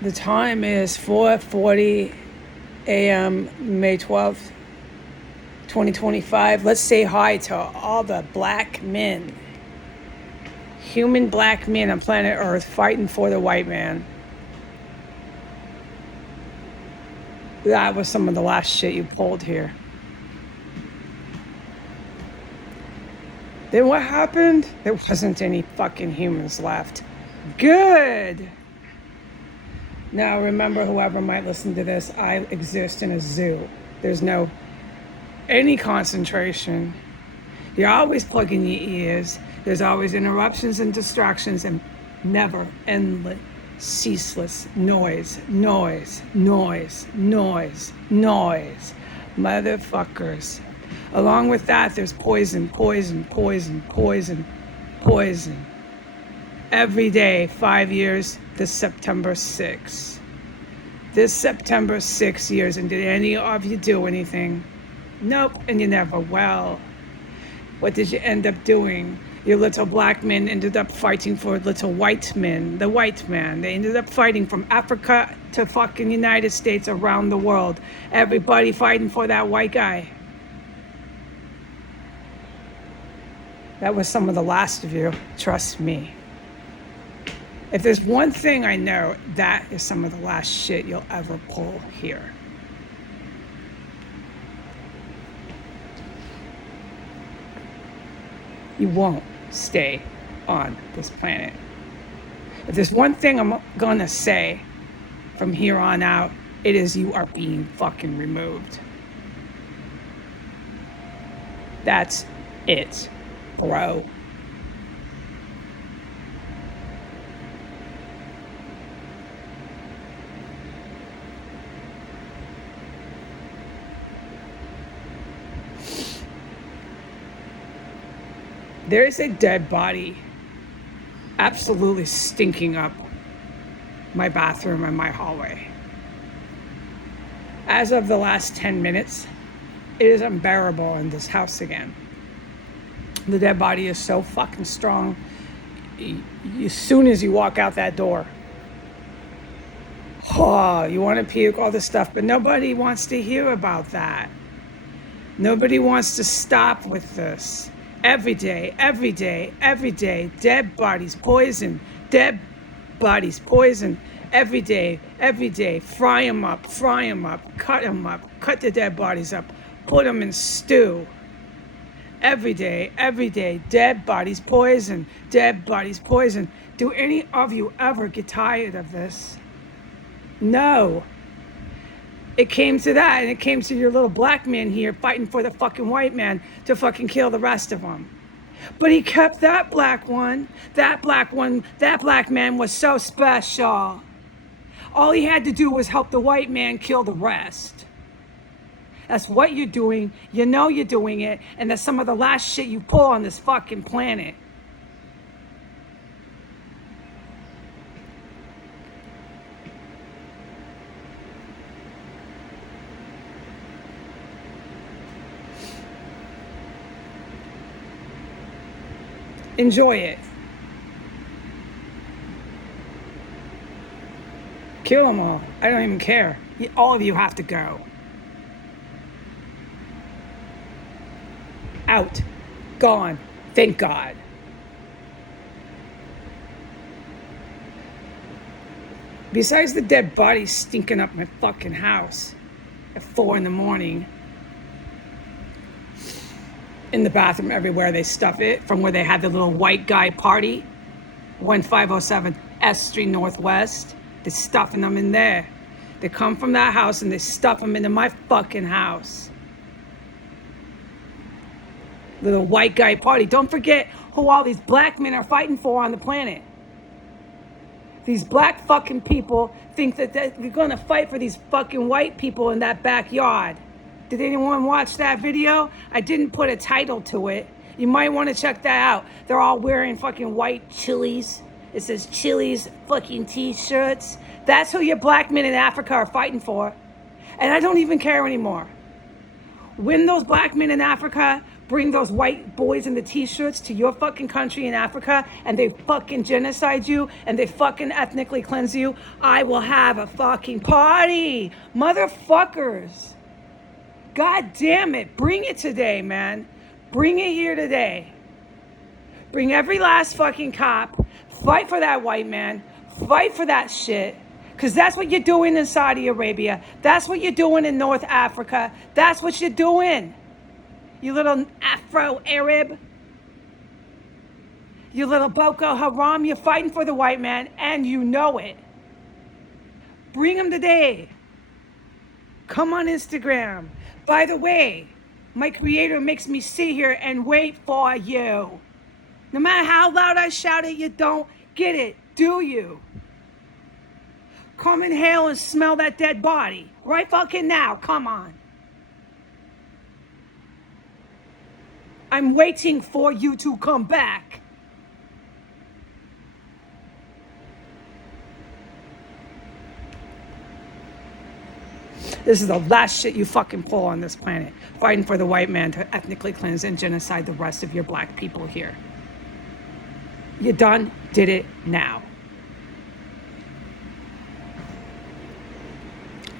The time is 4:40 a.m. May 12th, 2025. Let's say hi to all the black men, human black men on planet Earth fighting for the white man. That was some of the last shit you pulled here. Then what happened? There wasn't any fucking humans left. Good. Now remember, whoever might listen to this, I exist in a zoo. There's no any concentration. You're always plugging your ears. There's always interruptions and distractions and never endless, ceaseless noise, noise, noise, noise, noise. Motherfuckers. Along with that, there's poison, poison, poison, poison, poison. Every day, 5 years, this September 6th. This September 6 years, and did any of you do anything? Nope, and you never will. What did you end up doing? Your little black men ended up fighting for little white men, the white man. They ended up fighting from Africa to fucking United States, around the world. Everybody fighting for that white guy. That was some of the last of you, trust me. If there's one thing I know, that is some of the last shit you'll ever pull here. You won't stay on this planet. If there's one thing I'm gonna say from here on out, it is you are being fucking removed. That's it, bro. There is a dead body absolutely stinking up my bathroom and my hallway. As of the last 10 minutes, it is unbearable in this house again. The dead body is so fucking strong. As soon as you walk out that door, oh, you want to puke, all this stuff, but nobody wants to hear about that. Nobody wants to stop with this. Every day, every day, every day, dead bodies, poison, dead bodies, poison, every day, fry them up, cut them up, cut the dead bodies up, put them in stew. Every day, dead bodies, poison, dead bodies, poison. Do any of you ever get tired of this? No. It came to that, and it came to your little black man here fighting for the fucking white man to fucking kill the rest of them. But he kept that black one. That black man was so special. All he had to do was help the white man kill the rest. That's what you're doing. You know you're doing it, and that's some of the last shit you pull on this fucking planet. Enjoy it. Kill them all. I don't even care. All of you have to go. Out. Gone. Thank God. Besides the dead bodies stinking up my fucking house at 4 in the morning, in the bathroom everywhere they stuff it, from where they had the little white guy party, 1507 S Street Northwest, they're stuffing them in there. They come from that house and they stuff them into my fucking house. Little white guy party. Don't forget who all these black men are fighting for on the planet. These black fucking people think that they're gonna fight for these fucking white people in that backyard. Did anyone watch that video? I didn't put a title to it. You might want to check that out. They're all wearing fucking white Chili's. It says Chili's fucking t-shirts. That's who your black men in Africa are fighting for. And I don't even care anymore. When those black men in Africa bring those white boys in the t-shirts to your fucking country in Africa and they fucking genocide you and they fucking ethnically cleanse you, I will have a fucking party. Motherfuckers. God damn it. Bring it today, man. Bring it here today. Bring every last fucking cop. Fight for that white man. Fight for that shit. Because that's what you're doing in Saudi Arabia. That's what you're doing in North Africa. That's what you're doing. You little Afro-Arab. You little Boko Haram. You're fighting for the white man and you know it. Bring him today. Come on Instagram. By the way, my creator makes me sit here and wait for you. No matter how loud I shout it, you don't get it, do you? Come inhale and smell that dead body. Right fucking now, come on. I'm waiting for you to come back. This is the last shit you fucking pull on this planet. Fighting for the white man to ethnically cleanse and genocide the rest of your black people here. You done, did it, now.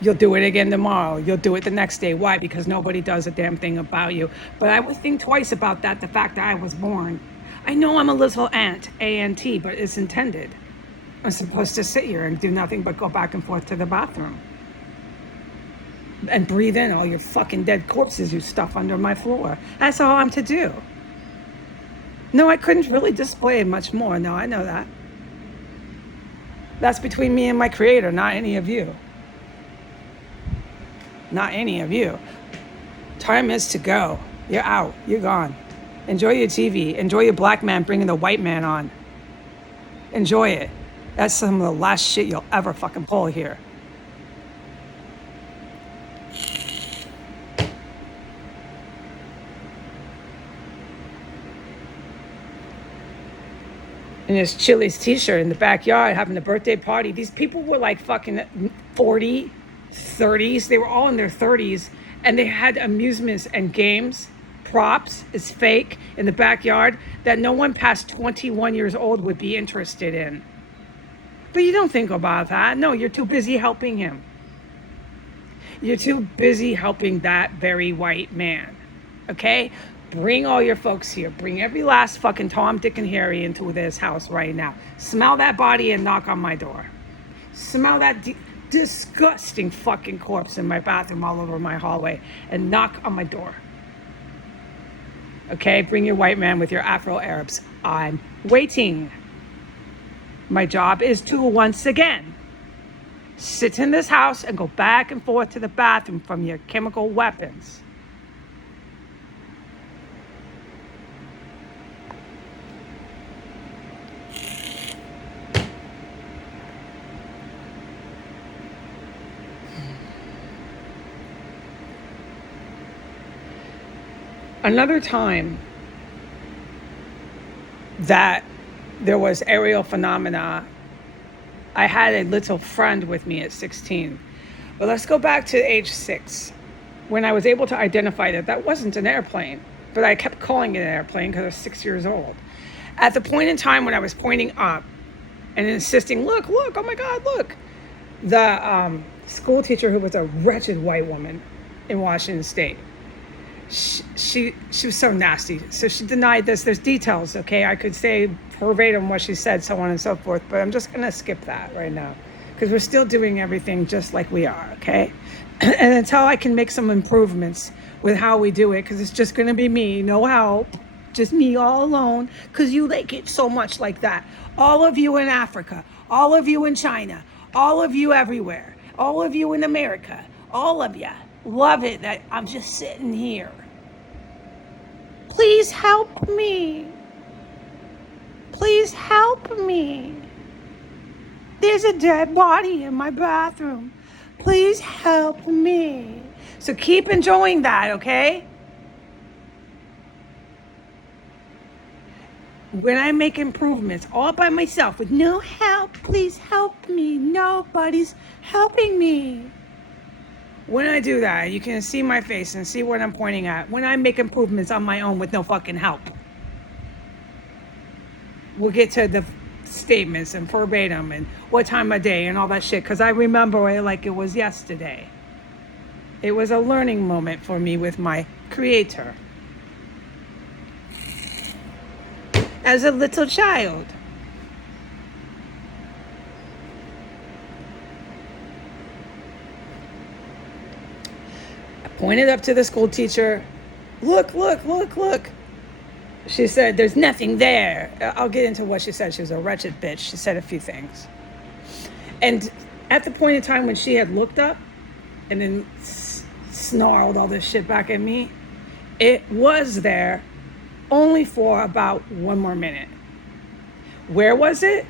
You'll do it again tomorrow. You'll do it the next day. Why? Because nobody does a damn thing about you. But I would think twice about that, the fact that I was born. I know I'm a little ant, A-N-T, but it's intended. I'm supposed to sit here and do nothing but go back and forth to the bathroom. And breathe in all your fucking dead corpses you stuff under my floor. That's all I'm to do. No, I couldn't really display much more. No, I know that. That's between me and my creator, not any of you. Not any of you. Time is to go. You're out. You're gone. Enjoy your TV. Enjoy your black man bringing the white man on. Enjoy it. That's some of the last shit you'll ever fucking pull here. In his Chili's t-shirt in the backyard having a birthday party. These people were like fucking 40, 30s. They were all in their 30s and they had amusements and games, props, it's fake, in the backyard that no one past 21 years old would be interested in. But you don't think about that. No, you're too busy helping him. You're too busy helping that very white man. Okay? Bring all your folks here. Bring every last fucking Tom, Dick, and Harry into this house right now. Smell that body and knock on my door. Smell that disgusting fucking corpse in my bathroom all over my hallway and knock on my door. Okay? Bring your white man with your Afro-Arabs. I'm waiting. My job is to, once again, sit in this house and go back and forth to the bathroom from your chemical weapons. Another time that there was aerial phenomena, I had a little friend with me at 16. But let's go back to age 6, when I was able to identify that that wasn't an airplane, but I kept calling it an airplane because I was 6 years old. At the point in time when I was pointing up and insisting, look, oh my God, look. The school teacher, who was a wretched white woman in Washington State, she was so nasty. So she denied this. There's details, okay? I could say verbatim what she said, so on and so forth, but I'm just going to skip that right now because we're still doing everything just like we are, okay? And until I can make some improvements with how we do it, because it's just going to be me, no help, just me all alone, because you like it so much like that. All of you in Africa, all of you in China, all of you everywhere, all of you in America, all of you love it that I'm just sitting here. Please help me. Please help me. There's a dead body in my bathroom. Please help me. So keep enjoying that, okay? When I make improvements all by myself with no help, please help me. Nobody's helping me. When I do that, you can see my face and see what I'm pointing at. When I make improvements on my own with no fucking help. We'll get to the statements and verbatim and what time of day and all that shit, because I remember it like it was yesterday. It was a learning moment for me with my creator. As a little child. I pointed up to the school teacher. Look, look, look, look. She said, there's nothing there. I'll get into what she said. She was a wretched bitch. She said a few things. And at the point in time when she had looked up and then snarled all this shit back at me, it was there only for about 1 more minute. Where was it?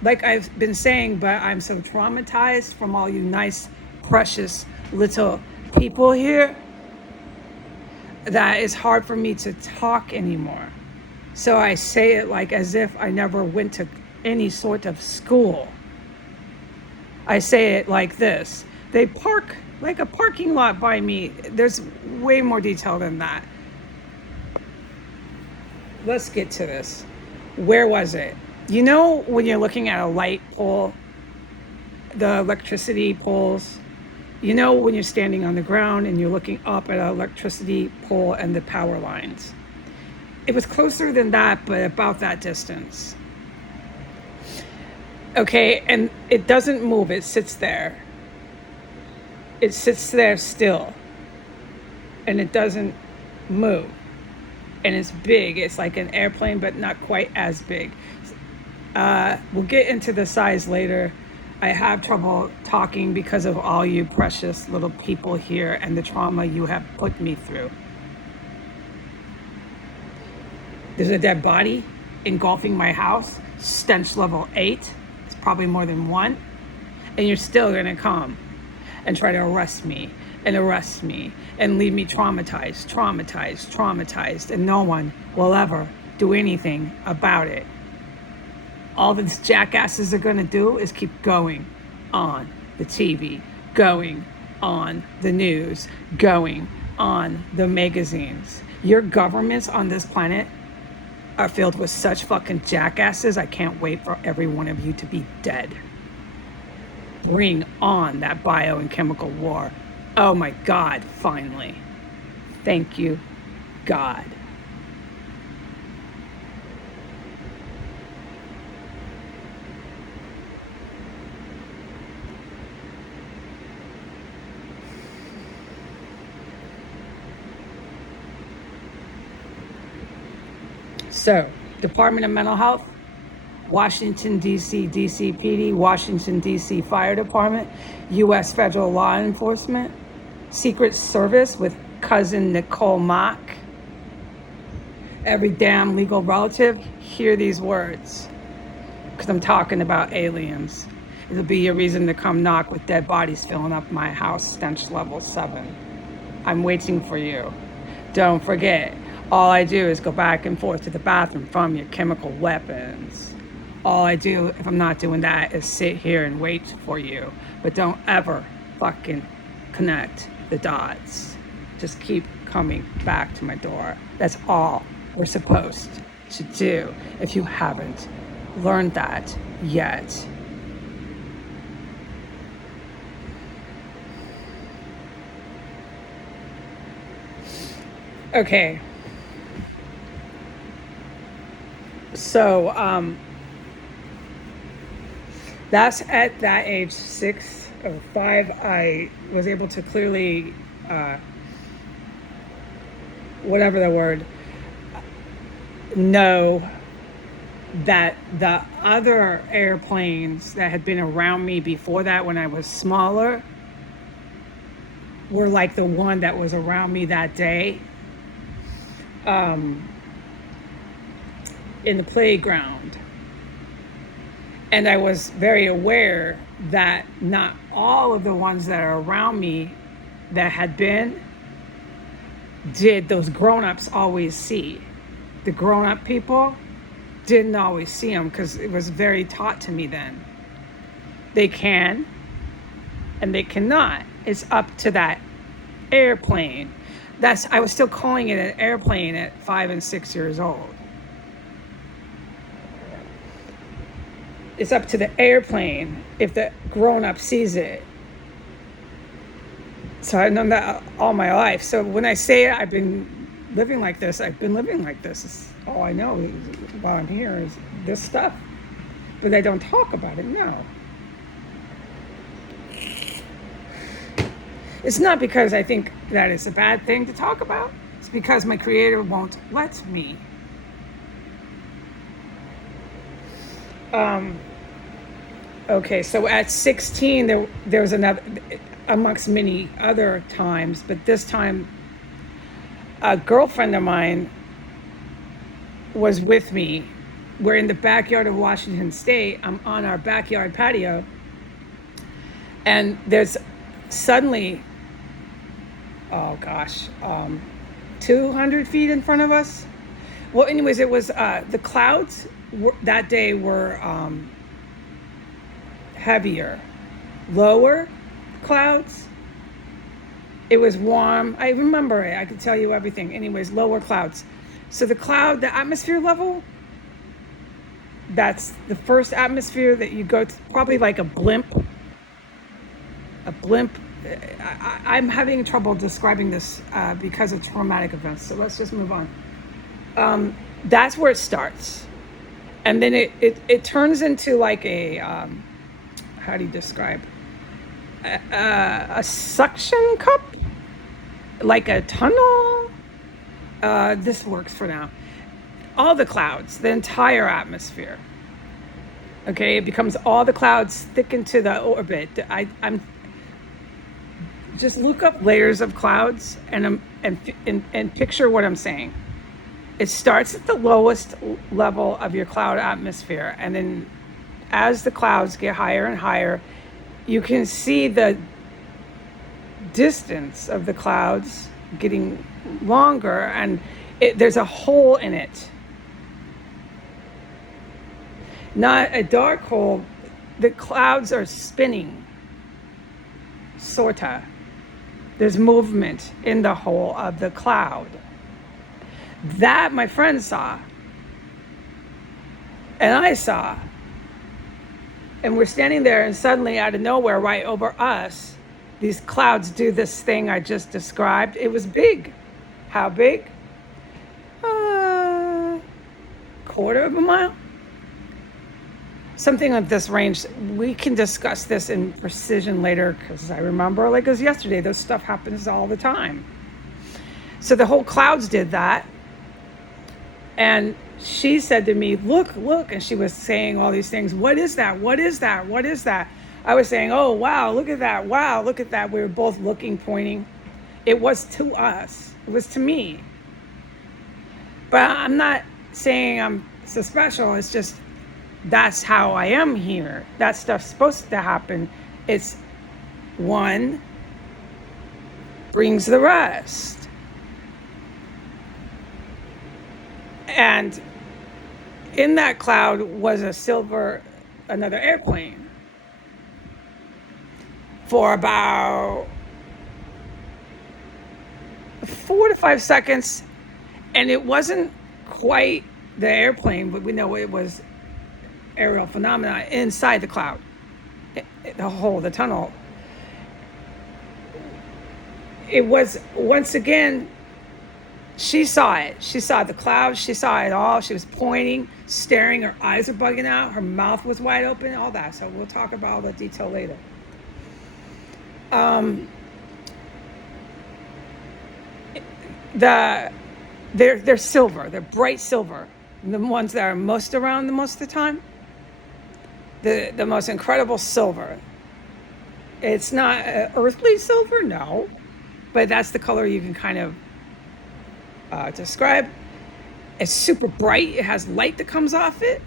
Like I've been saying, but I'm so traumatized from all you nice, precious little people here that it's hard for me to talk anymore. So I say it like as if I never went to any sort of school. I say it like this. They park like a parking lot by me. There's way more detail than that. Let's get to this. Where was it? You know when you're looking at a light pole, the electricity poles, you know when you're standing on the ground and you're looking up at an electricity pole and the power lines. It was closer than that, but about that distance. Okay, and it doesn't move, it sits there. It sits there still. And it doesn't move. And it's big, it's like an airplane, but not quite as big. We'll get into the size later. I have trouble talking because of all you precious little people here and the trauma you have put me through. There's a dead body engulfing my house, stench level 8. It's probably more than 1. And you're still gonna come and try to arrest me and leave me traumatized, and no one will ever do anything about it. All these jackasses are gonna do is keep going on the TV, going on the news, going on the magazines. Your governments on this planet are filled with such fucking jackasses. I can't wait for every one of you to be dead. Bring on that bio and chemical war. Oh my God, finally. Thank you, God. So, Department of Mental Health, Washington, D.C., DCPD, Washington, D.C. Fire Department, U.S. Federal Law Enforcement, Secret Service with cousin Nicole Mock. Every damn legal relative, hear these words, because I'm talking about aliens. It'll be a reason to come knock with dead bodies filling up my house, stench level 7. I'm waiting for you. Don't forget, all I do is go back and forth to the bathroom from your chemical weapons. All I do, if I'm not doing that, is sit here and wait for you. But don't ever fucking connect the dots. Just keep coming back to my door. That's all we're supposed to do if you haven't learned that yet. Okay. So, that's at that age 6 or 5, I was able to clearly, whatever the word, know that the other airplanes that had been around me before that when I was smaller were like the one that was around me that day. In the playground. And I was very aware that not all of the ones that are around me that had been did those grown-ups always see. The grown-up people didn't always see them because it was very taught to me then. They can and they cannot. It's up to that airplane. I was still calling it an airplane at 5 and 6 years old. It's up to the airplane if the grown up sees it. So I've known that all my life. So when I say I've been living like this, I've been living like this. It's all I know while I'm here is this stuff. But I don't talk about it, no. It's not because I think that it's a bad thing to talk about. It's because my creator won't let me. Okay, so at 16, there was another, amongst many other times, but this time a girlfriend of mine was with me. We're in the backyard of Washington State. I'm on our backyard patio, and there's suddenly, oh gosh, 200 feet in front of us. Well, anyways, it was the clouds that day were heavier, lower clouds. It was warm. I remember it. I could tell you everything. Anyways, lower clouds. So the atmosphere level, that's the first atmosphere that you go to, probably like a blimp. A blimp. I'm having trouble describing this because of traumatic events. So let's just move on. That's where it starts. And then it turns into like a, how do you describe? A suction cup, like a tunnel. This works for now. All the clouds, the entire atmosphere. Okay, it becomes all the clouds thicken to the orbit. I'm just look up layers of clouds and picture what I'm saying. It starts at the lowest level of your cloud atmosphere, and then as the clouds get higher and higher, you can see the distance of the clouds getting longer, and there's a hole in it. Not a dark hole. The clouds are spinning, sorta. There's movement in the hole of the cloud. That my friend saw, and I saw. And we're standing there, and suddenly out of nowhere, right over us, these clouds do this thing I just described. It was big. How big? Quarter of a mile? Something of this range. We can discuss this in precision later, because I remember like it was yesterday. This stuff happens all the time. So the whole clouds did that. And she said to me, look, and she was saying all these things. What is that? What is that? What is that? I was saying, oh, wow, look at that. Wow, look at that. We were both looking, pointing. It was to us. It was to me. But I'm not saying I'm so special. It's just that's how I am here. That stuff's supposed to happen. It's one brings the rest. And in that cloud was another airplane for about 4 to 5 seconds. And it wasn't quite the airplane, but we know it was aerial phenomena inside the cloud, the tunnel. It was, once again, she saw it. She saw the clouds. She saw it all. She was pointing, staring. Her eyes are bugging out. Her mouth was wide open, all that. So we'll talk about all the detail later. They're silver. They're bright silver. The ones that are most around the most of the time. The most incredible silver. It's not earthly silver, no. But that's the color you can kind of describe. It's super bright. It has light that comes off it.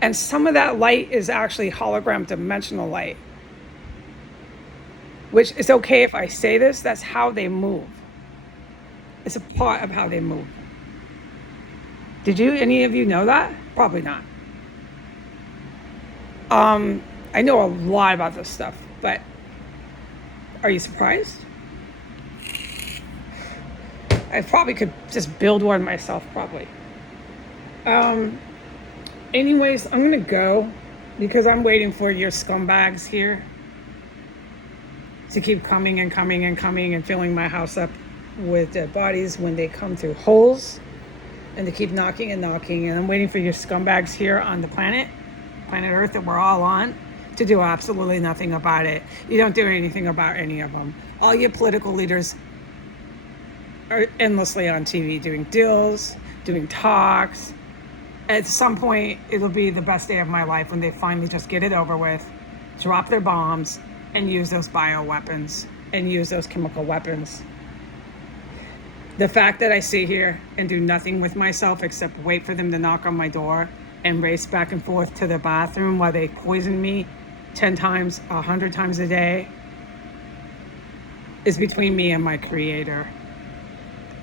And some of that light is actually hologram dimensional light. Which is okay if I say this. That's how they move. It's a part of how they move. Did any of you know that? Probably not. I know a lot about this stuff, but Are you surprised? I probably could just build one myself, probably. Anyways, I'm gonna go because I'm waiting for your scumbags here to keep coming and coming and coming and filling my house up with dead bodies when they come through holes, and to keep knocking and knocking. And I'm waiting for your scumbags here on the planet Earth that we're all on, to do absolutely nothing about it. You don't do anything about any of them. All your political leaders are endlessly on TV doing deals, doing talks. At some point, it'll be the best day of my life when they finally just get it over with, drop their bombs, and use those bioweapons and use those chemical weapons. The fact that I sit here and do nothing with myself except wait for them to knock on my door and race back and forth to the bathroom while they poison me 10 times, 100 times a day is between me and my creator.